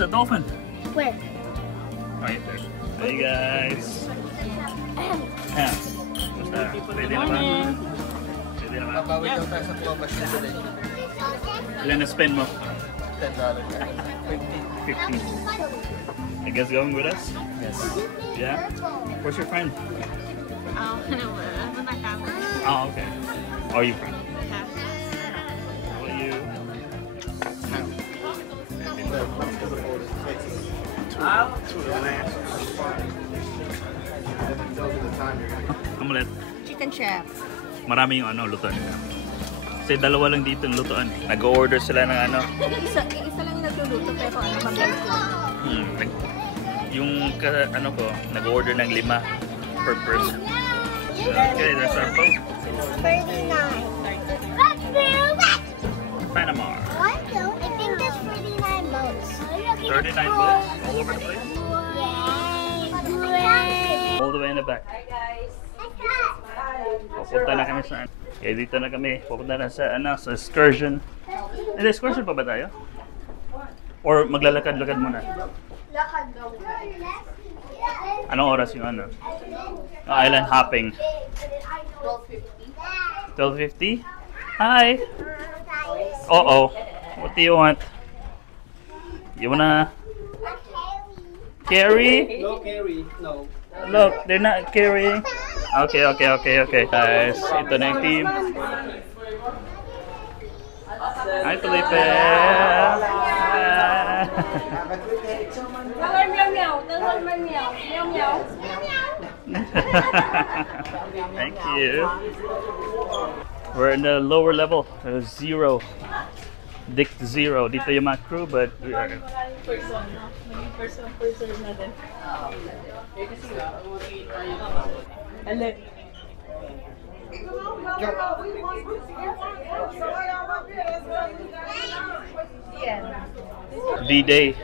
the dolphin? Where? Right there. Hey guys. Yeah. Pwede naman. Pwede naman. Babawin daw tayo sa claw machine today. Ilan na spend mo? $10. 15. You guys going with us? Yes. Yeah? Where's your friend? Oh, Oh, okay. Oh, you friend? How are you? Amulet. Chicken chef. Marami yung lutuan nila. Kasi dalawa lang dito yung lutuan. Nag-order sila ng Isa lang yung nagluluto pero magaling. Yung nag-order ng 5 per person. Okay, that's our boat. 39. Panama. I think there's 39 boats. 39 boats all over the place. All the way in the back. Pupunta na kami sa kaya dito na kami. Pupunta na sa sa excursion. Excursion pa ba tayo? Or maglalakad-lakad muna? Lakad daw. Anong oras yung island hopping? 12:50. 12:50? Hi! Uh-oh. What do you want? You wanna carry? No carry, no. Look, they're not carrying. Okay. Guys, ito na yung team. Hi, Felipe! Thank you. We're in the lower level. There's 0. Dick 0. Dito yung mga crew, but we are... Person na din. D-Day.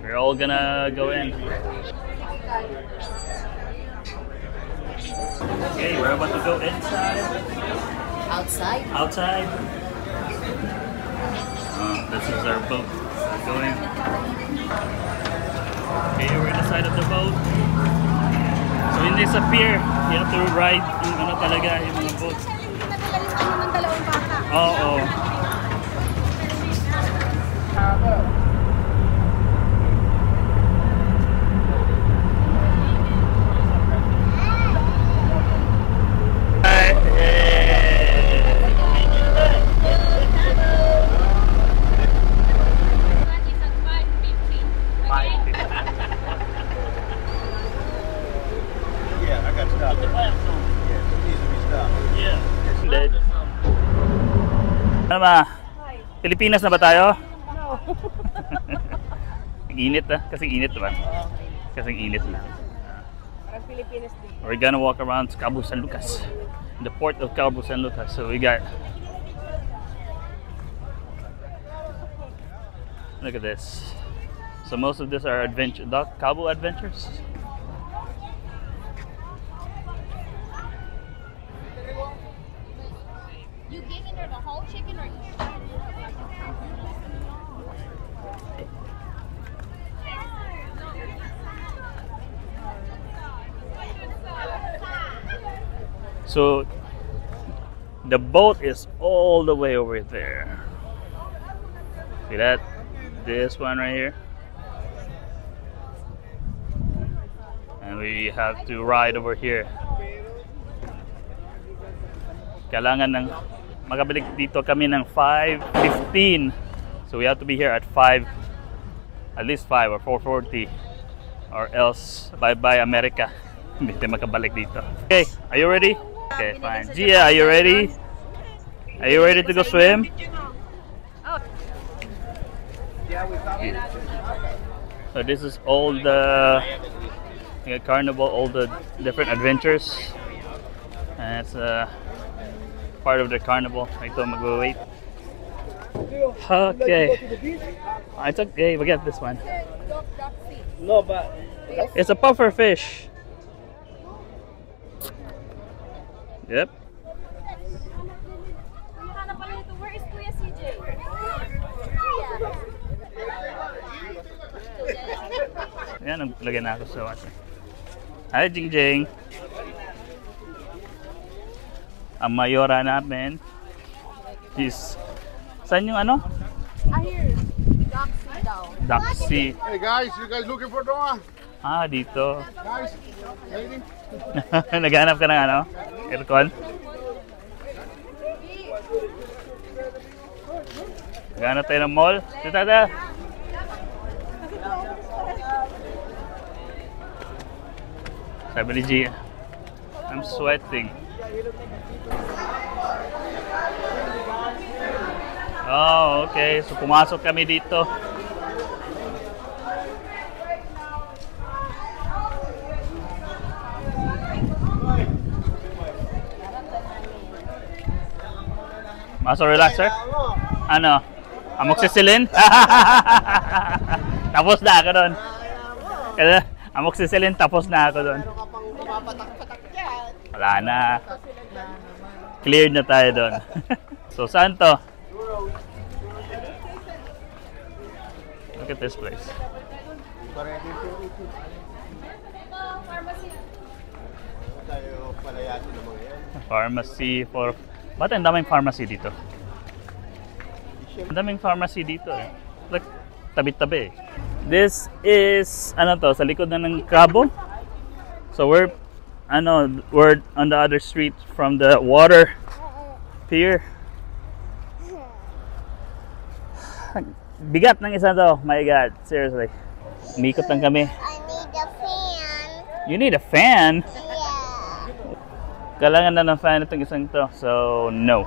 We're all gonna go in. Okay, we're about to go inside. Outside? Outside. This is our boat. We're going. Okay, we're in the side of the boat. So in this pier, you have to ride yung talaga yung mga boat. Oo. Ano ba? Pilipinas na ba tayo? No. Init kasing init ba? Kasing init lang. Parang Pilipinas din. We're gonna walk around Cabo San Lucas, the port of Cabo San Lucas. So we got, look at this. So most of this are adventure, Cabo adventures. You giving her the whole chicken or So the boat is all the way over there. See that? This one right here. And we have to ride over here. Kailangan ng makabalik dito kami ng 5:15. So we have to be here at 5, at least 5 or 4:40, or else bye-bye America. Hindi tayo makabalik dito. Okay, are you ready? Okay, fine. Gia, are you ready? Are you ready to go swim? So this is all the Carnival, all the different adventures, and it's part of the Carnival. Ito mag-wait. Okay. It's okay. We got this one. No, but It's a puffer fish. Yep. Where is Kuya CJ? Yan, naglagay na ako sa water. Hi, Jing Jing. Ang mayora namin is... Saan yung ano? Here. Doxy daw. Doxy. Hey guys, you guys looking for Doha? Ah, dito. Guys, lady? Naghanap ka ng ano? Aircon? Naghanap tayo ng mall? Tata! Sabi ni Gia, I'm sweating. Oh, okay. So pumasok kami dito. Maso relaxer? Ano? Amoxicillin? Tapos na ako doon. Amoxicillin, tapos na ako doon. Wala na. Cleared na tayo doon. So, saan to? Look at this place. Pharmacy for... Ba't ang daming pharmacy dito? Ang daming pharmacy dito eh. Like, tabi-tabi eh. This is, ano to, sa likod na ng Cabo. So we're on the other street from the water pier. Bigat ng isa to, my God, seriously. Umikot lang kami. I need a fan. You need a fan? Yeah. Kailangan na ng fan itong isang to, so no.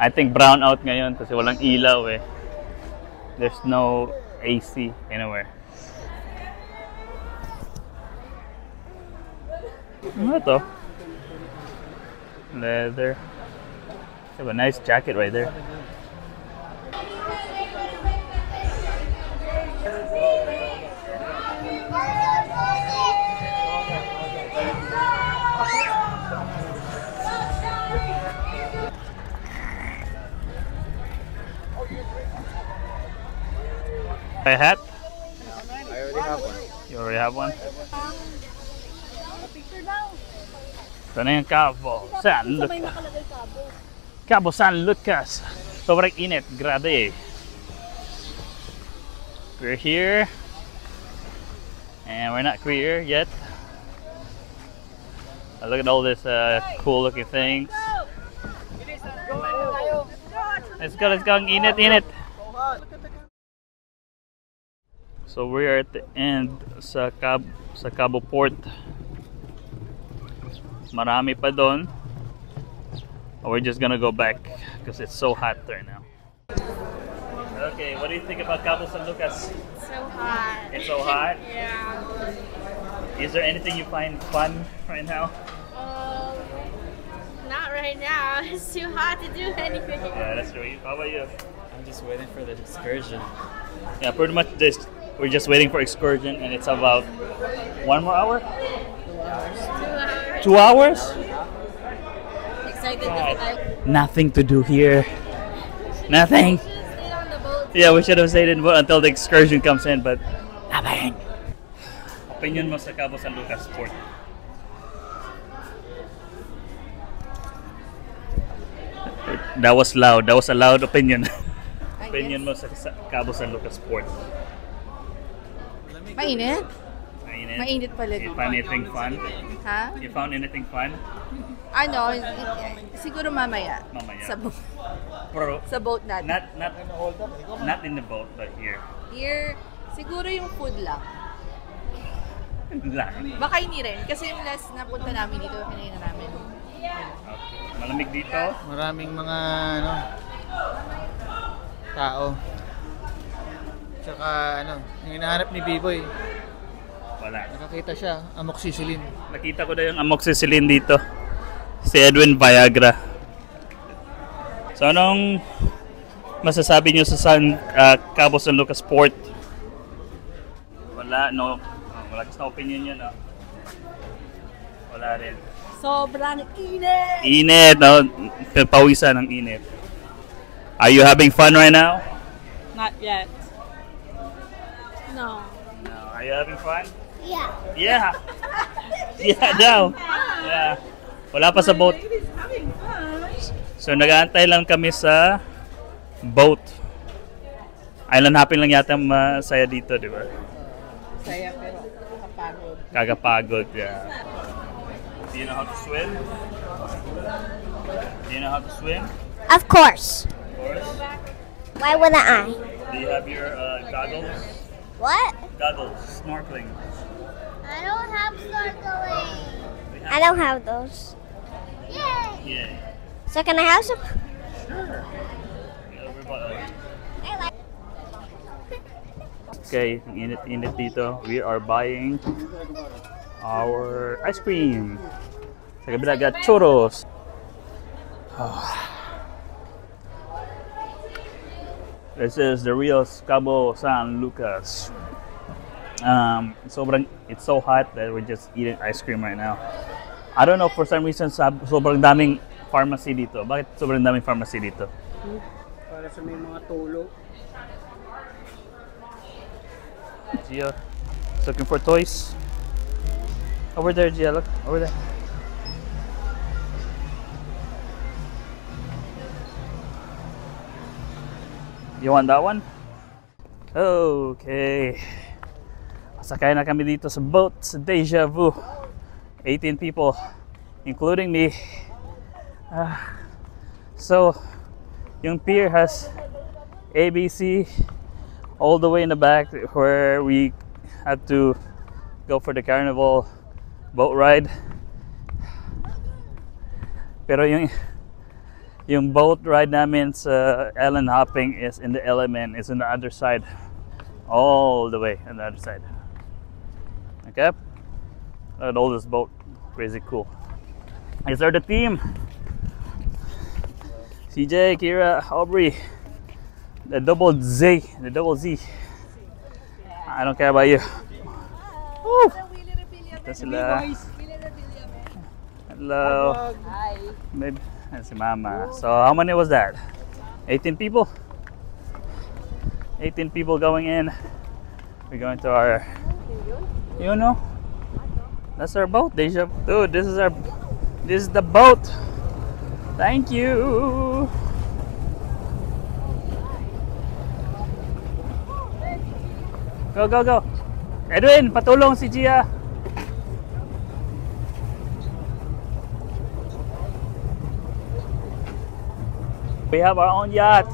I think brown out ngayon kasi walang ilaw eh. There's no AC anywhere. Ano ito? Leather. They have a nice jacket right there. A hat? I already have one. You already have one? Ito na yung Cabo San Lucas. Cabo San Lucas. Sobrang init. Grabe. We're here. And we're not queer yet. Look at all this cool looking things. Let's go, let's go. Ang init, init. So we are at the end sa Cabo Port. Marami pa doon. We're just gonna go back because it's so hot there now. Okay, what do you think about Cabo San Lucas? So hot. It's so hot? Yeah. Is there anything you find fun right now? Not right now. It's too hot to do anything. Yeah, that's true. How about you? I'm just waiting for the excursion. Yeah, pretty much this. We're just waiting for excursion and it's about 1 more hour? 2 hours? Excited God. to like. Nothing to do here. Nothing. Stay on the boat. Yeah, we should have stayed in boat until the excursion comes in, but nothing. Opinion mo sa Cabo San Lucas Port? That was loud. That was a loud opinion. Opinion mo sa Cabo San Lucas Port? Mainit? Mainit. Mainit pala You dito. found anything fun? Ha? You found anything fun? Ano, siguro mamaya. Mamaya. Sa boat. Pero Sa boat natin. not in the boat, but here. Here, siguro yung food lang. Lang. Baka hindi rin. Kasi yung last na punta namin dito, kanina namin. Okay. Malamig dito. Maraming mga tao. Tsaka yung hinahanap ni B-Boy, Wala. nakakita siya, amoxicillin. Nakita ko na yung amoxicillin dito. Si Edwin Viagra. So anong masasabi niyo sa Cabo San Lucas Port? Wala, no. Wala kasi na opinion yun, no? Wala rin. Sobrang init! Init, no? Pawisan ng init. Are you having fun right now? Not yet. No. Are you having fun? Yeah. Yeah. Yeah daw. Yeah. Wala pa sa boat. So nag-aantay lang kami sa boat. Island hopping lang yata masaya dito, di ba? Saya pero kapagod. Kagapagod, yeah. Do you know how to swim? Do you know how to swim? Of course. Of course. Why wouldn't I? Do you have your goggles? What? Goggles, snorkeling. I don't have snorkeling. I don't have those. Yay! Yeah. So can I have some? Sure. I like. Okay, init dito. We are buying our ice cream. Sa kabila, got churros. This is the real Cabo San Lucas. It's so hot that we're just eating ice cream right now. I don't know, for some reason sobrang daming pharmacy dito. Bakit sobrang daming pharmacy dito? Para sa may mga tulo. Gia is looking for toys. Over there, Gia, look. Over there. You want that one? Okay. Sakay na kami dito sa boat sa Deja Vu. 18 people, including me. So, yung pier has ABC all the way in the back where we had to go for the Carnival boat ride. Pero yung boat ride namin sa island hopping is in the element, is on the other side. All the way on the other side. Okay? Look at all this boat. Crazy cool. These are the team. CJ, Kira, Aubrey. The double Z. The double Z. I don't care about you. Woo! Ito sila. Hello. Hi. Maybe. That's Mama. So how many was that? 18 people? 18 people going in. We're going to our... You know? That's our boat, Deja. Dude, this is the boat. Thank you. Go, go, go. Edwin, patulong si Gia. We have our own yacht.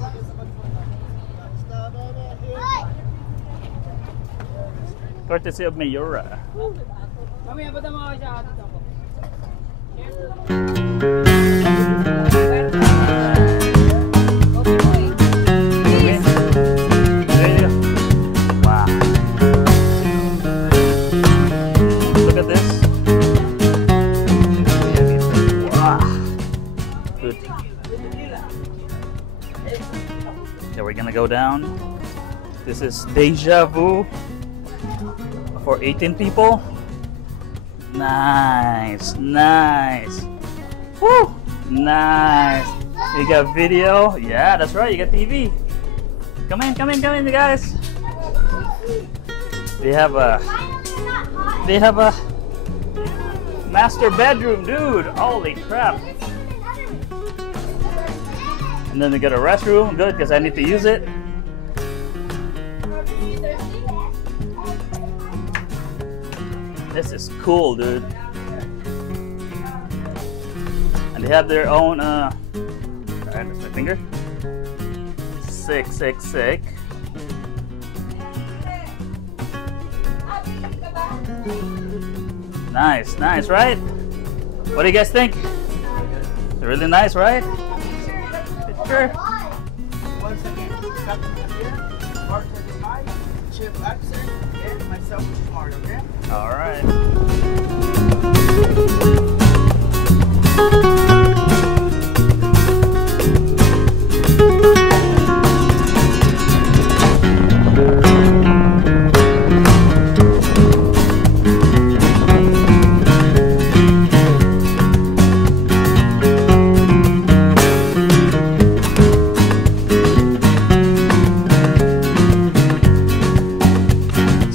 Courtesy of Mayura. Wow. Look at this. Wow. Good. Okay, we're gonna go down. This is Deja Vu for 18 people. Nice, nice. Woo! Nice. You got video? Yeah, that's right. You got TV. Come in, come in, come in, guys. They have a master bedroom, dude. Holy crap. And then they got a restroom. Good, because I need to use it. This is cool, dude. And they have their own alright, that's my finger. Sick, sick, sick. Nice, nice, right? What do you guys think? It's really nice, right? Sure. Once again, Captain Javier, Mark 35, Chip Axel, and myself, Smart, okay? All right.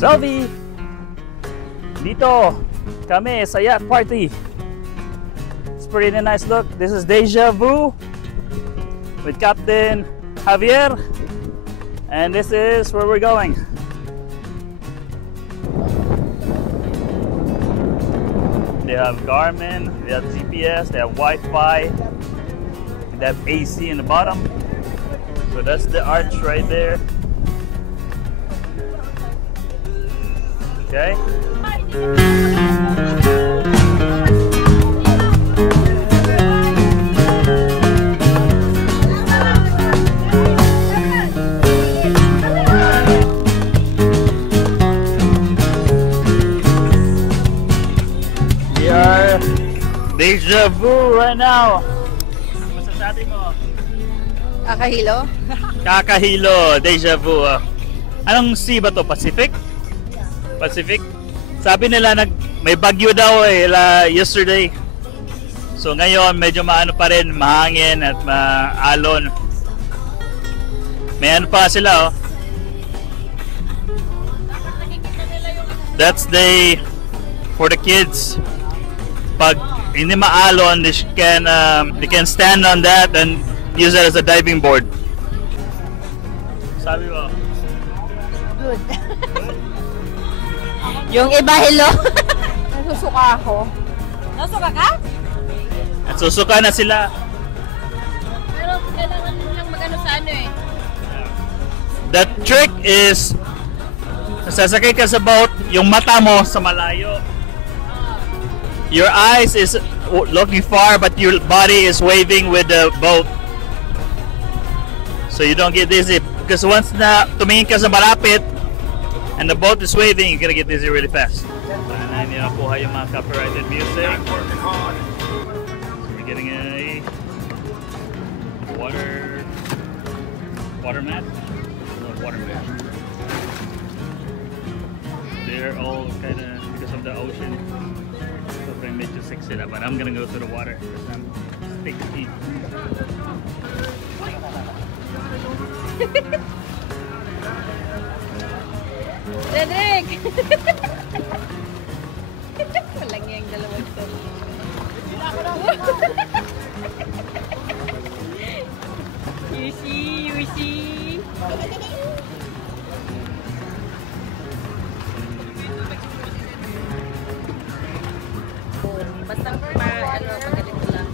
Selfie. Nandito kami sa yacht party. It's pretty nice look. This is Deja Vu with Captain Javier. And this is where we're going. They have Garmin, they have GPS, they have Wi-Fi, they have AC in the bottom. So that's the arch right there. Okay. We are Deja Vu right now. Masasabi mo? Kakahilo? Kakahilo, Deja Vu. Anong sea ba to? Pacific? Pacific? Sabi nila may bagyo daw yesterday. So ngayon medyo maano pa rin, mahangin at maalon. May ano pa sila oh. That's for the kids. Pag hindi maalon, they can stand on that and use it as a diving board. Sabi mo? Good. Yung iba, hello. Nasusuka ako. Nasusuka ka? Nasusuka na sila. Pero kailangan lang mag-ano sa ano eh. The trick is, sasakay ka sa boat, yung mata mo sa malayo. Your eyes is looking far, but your body is waving with the boat. So you don't get dizzy. Because once na tumingin ka sa malapit, and the boat is waving, you're gonna get dizzy really fast. Sana hindi nakuha yung mga copyrighted music. So we're getting a water mat. They're all kind of, because of the ocean, so they made you sick sila. But I'm gonna go to the water because I'm sticky. Cedric! Walang yung dalawang to. You see. Basta magaling ko lang.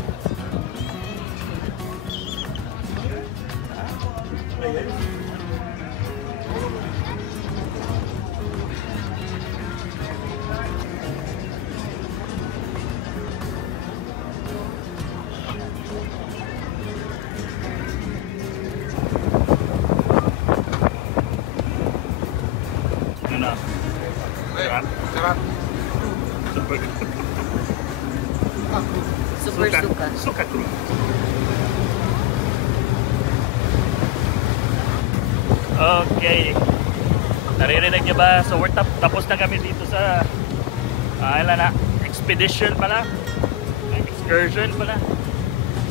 Sarap. Super suka. Suka tuh. Okay. Naririnig niyo ba? So we're tapos na kami dito sa expedition pala. Excursion pala.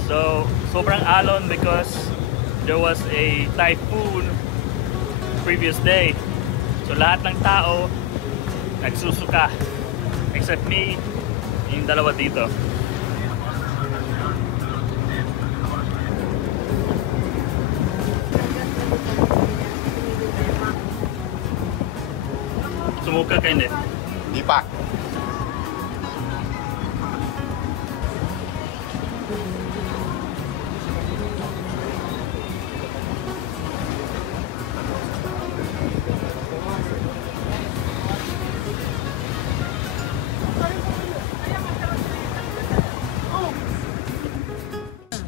So sobrang alon because there was a typhoon previous day. So lahat ng tao nagsusuka except me, yung dalawa dito. Sumuka ka hindi? Di pa.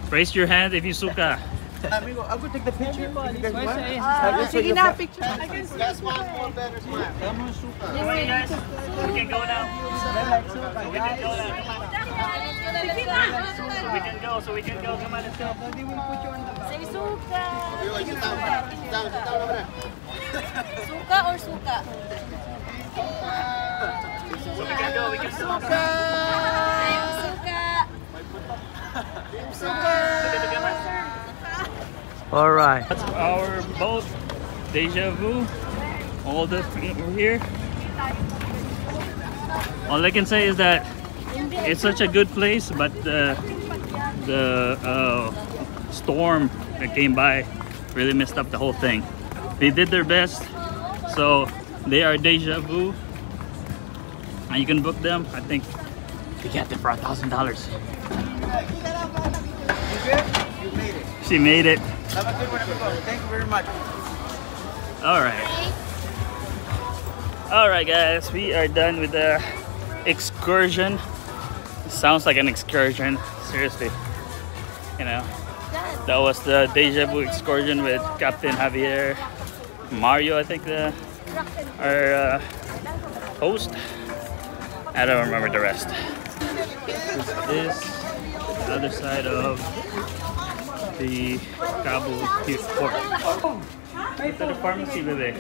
Raise your hand if you suka. Amigo, I'm gonna take the picture. You guys want? Sige na, picture. That's one better smile. Come on, suka. Alright guys, we can go now. So we can go now. So we can go. Come on, let's go. Say suka. Sit down over there. Suka or suka? So we can go. Suka. All right. That's our boat, Deja Vu. All the we're here. All I can say is that it's such a good place, but the storm that came by really messed up the whole thing. They did their best, so they are deja vu, and you can book them. I think we got them for $1,000. You good? You made it. She made it. Have a good one, everyone. Thank you very much. All right, guys, we are done with the excursion. It sounds like an excursion, seriously. You know, that was the Deja Vu excursion with Captain Javier, Mario, I think, our host. I don't remember the rest. This is the other side of the Cabo Port. Go to the pharmacy, baby.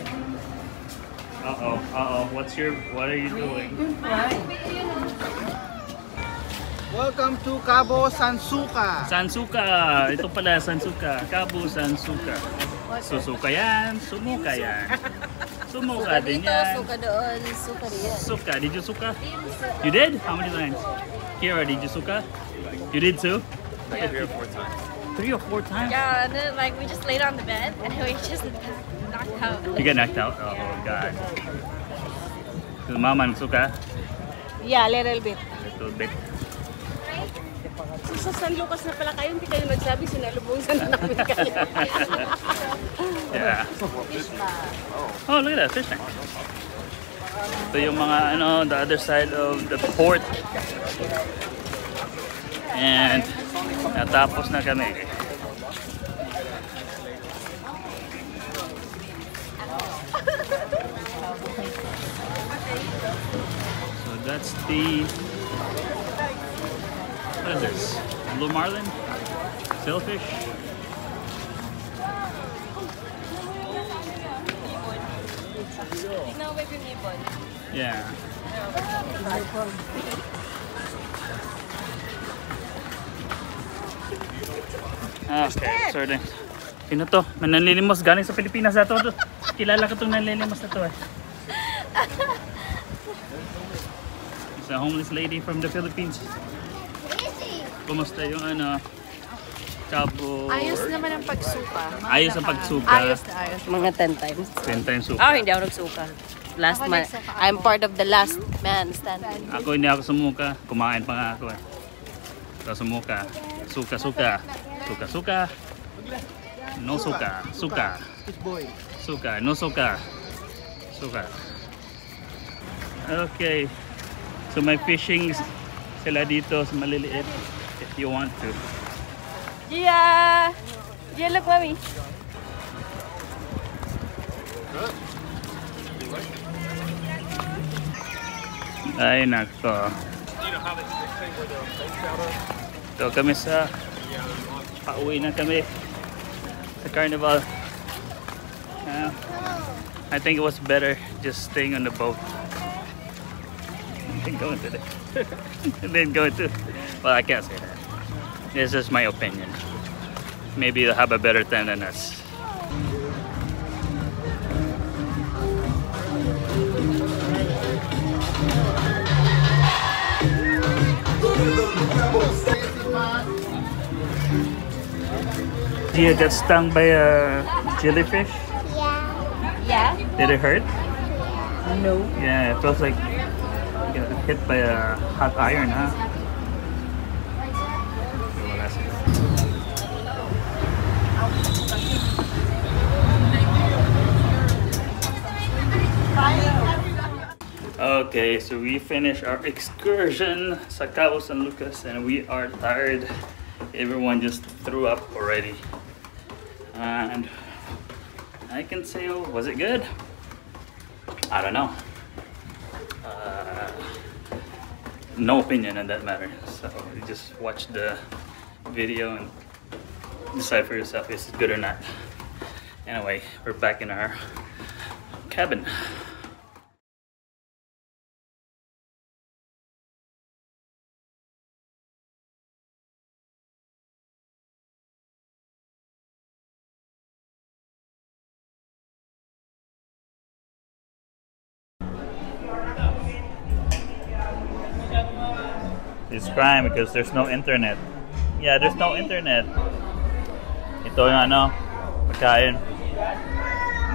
What are you doing? Welcome to Cabo Sansuka. Sansuka! Ito pala, Sansuka. Cabo Sansuka. Susuka yan, sumuka yan. Sumuka din yan. Suka doon, suka diyan. Suka, did you suka? You did? How many times? Kira, did you suka? You did too? Like 3 or 4 times. 3 or 4 times? Yeah, and then, like we just laid on the bed and we just knocked out. You got knocked out? Oh, God. So, mama, suka? Yeah, a little bit. Little bit. So, sa San Lucas na pala kayo, hindi kayo nagsabi, sinalubungsan na namin kayo. Yeah. Oh, look at that, fish tank. So yung mga, the other side of the port. And natapos na kami. So that's the, what is this? Blue marlin? Sailfish? Yeah. Okay, sorry. Sino to? Nanlilimos galing sa Pilipinas na to. Kilala ko itong nanlilimos na to eh. It's a homeless lady from the Philippines. Kumusta yung Cabo? Ayos naman ang pagsuka. Ayos ang pagsuka. Ayos na ayos. Mga 10 times. 10 times suka. Oh, hindi ako nagsuka. Last man. I'm part of the last man standing. Ako hindi ako sumuka. Kumain pa nga ako eh. Ito sumuka. Suka, suka. Suka, suka. No suka. Suka. Suka. No suka. Suka. Okay. So may fishing sila dito sa maliliit if you want to. Gia! Gia, look, mommy. Ay, nako. So kami pauwi na kami sa Carnival. I think it was better just staying on the boat. And going to and then going to, well, I can't say that. This is my opinion. Maybe they'll have a better time than us. Gia got stung by a jellyfish? Yeah? Did it hurt? No. Yeah, it feels like you got hit by a hot iron, huh? Okay, so we finished our excursion sa Cabo San Lucas and we are tired. Everyone just threw up already. And I can say, oh, was it good? I don't know. No opinion on that matter. So you just watch the video and decide for yourself if it's good or not. Anyway, we're back in our cabin. He's crying because there's no internet. Yeah, there's no internet. Ito yung ano, pagkain.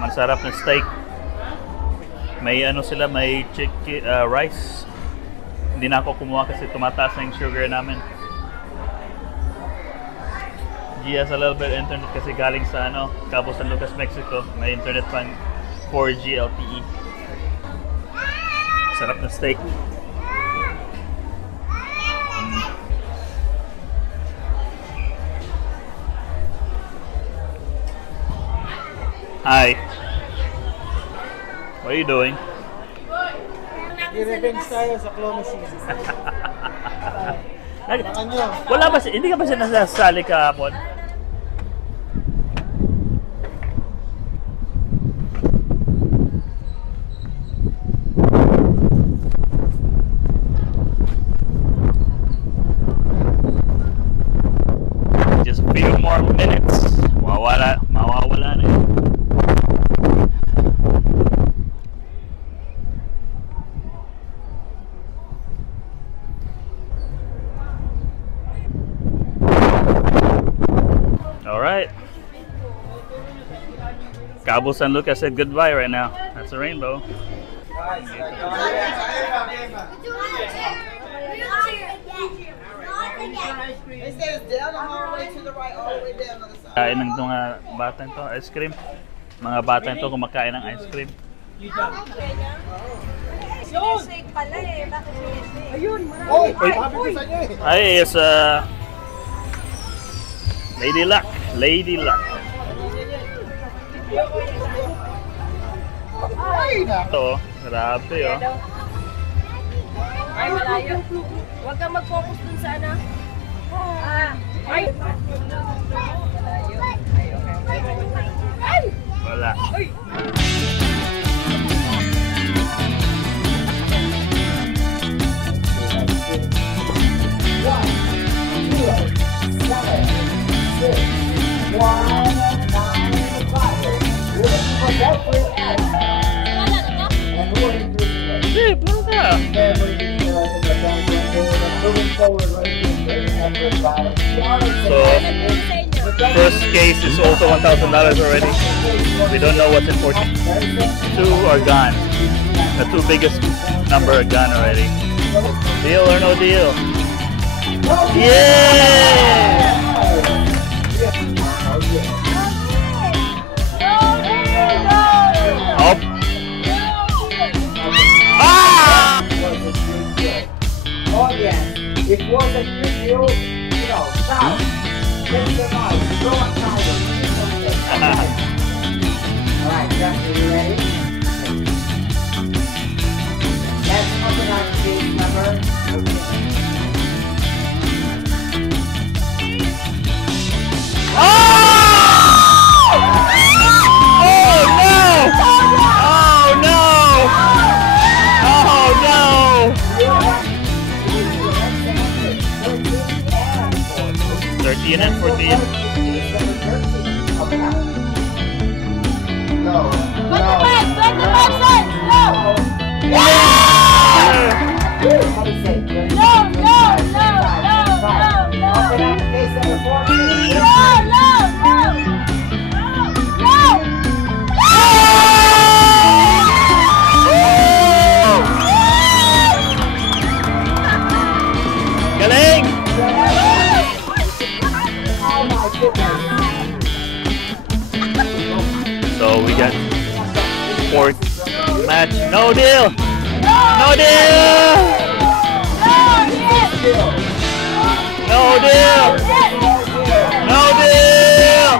Masarap na steak. May ano sila, may chicken, rice. Hindi na ako kumuha kasi tumataas na yung sugar namin. He has a little bit of internet kasi galing sa ano, Cabo, San Lucas, Mexico. May internet pang 4G LTE. Sarap na steak. Hi. What are you doing? I-revenge tayo sa clone season. Wala ba siya? Hindi ka ba siya nasasali kahapon? Just a few more minutes. Mawawala na yun. Alright. Cabo San Lucas said goodbye right now. That's a rainbow. Kain ng mga batang to, ice cream. Mga batang to kumakain ng ice cream. Ay, is Lady Luck. Lady Luck. Ito, grabe oh. Ay, malayo. Huwag kang mag-focus dun sa ano. Ay! Malayo. Ay, okay. Wala. Ay! Hey, puro ka. So, first case is also $1,000 already. We don't know what's important. 2 are gone. The 2 biggest number are gone already. Deal or no deal? Yeah! Oh. Ah! Oh yes, it was a good deal, you know, stop. Take them out, go outside. Alright, Justin, you ready? Let's open our case number. And 14. Go to bed, son! Go! No! Open up case number 14. Galing! So we got 4th match. No deal! No deal! No deal! No deal!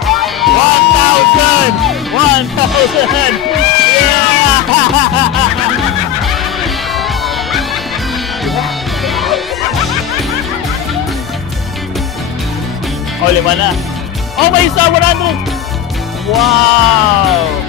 1,000! 1,000! Yeah! Oh, 5 na. Oh, may isa! 100! Wow!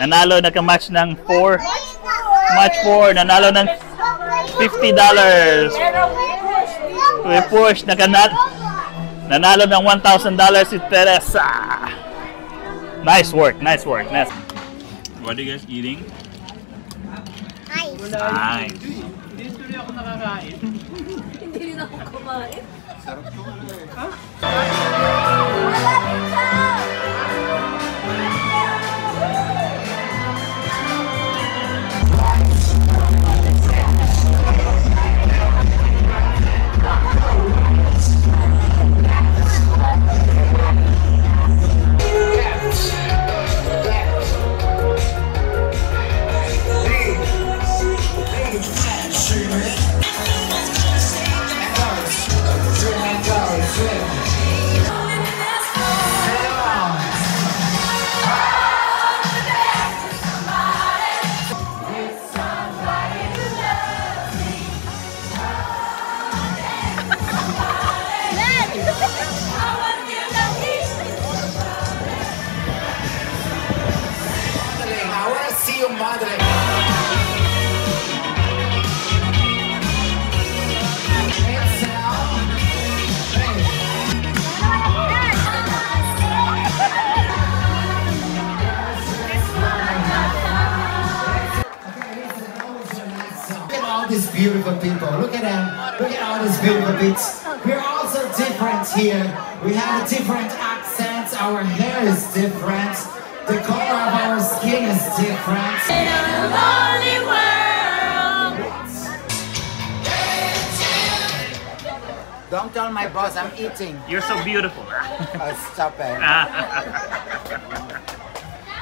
Nanalo, nagka-match ng 4. Match 4, nanalo ng $50. We push, nanalo ng $1,000 si Teresa. Nice work, nice work. Nice. What are you guys eating? Ice. Nice. Dito rin ako nakakain. Hindi rin ako kumain. Sarap to. Ha? These beautiful people. Look at them. Look at all these beautiful people. We're all so different here. We have different accents. Our hair is different. The color of our skin is different. Don't tell my boss I'm eating. You're so beautiful. Stop it.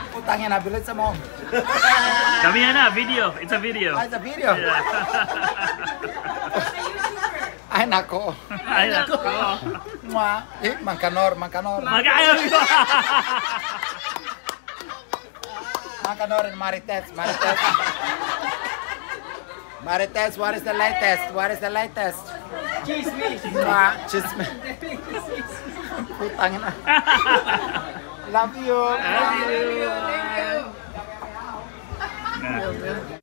Putangin na, bilis mo. Sabi na, video. It's a video. Ay, sa video. Yeah. Ay, nako. Ay, nako. Mangkanor. Mag-ayaw ko. Mangkanor and Marites. Marites, what is the latest? Chismis. Chismis. Putangin na. Love you. Thank you.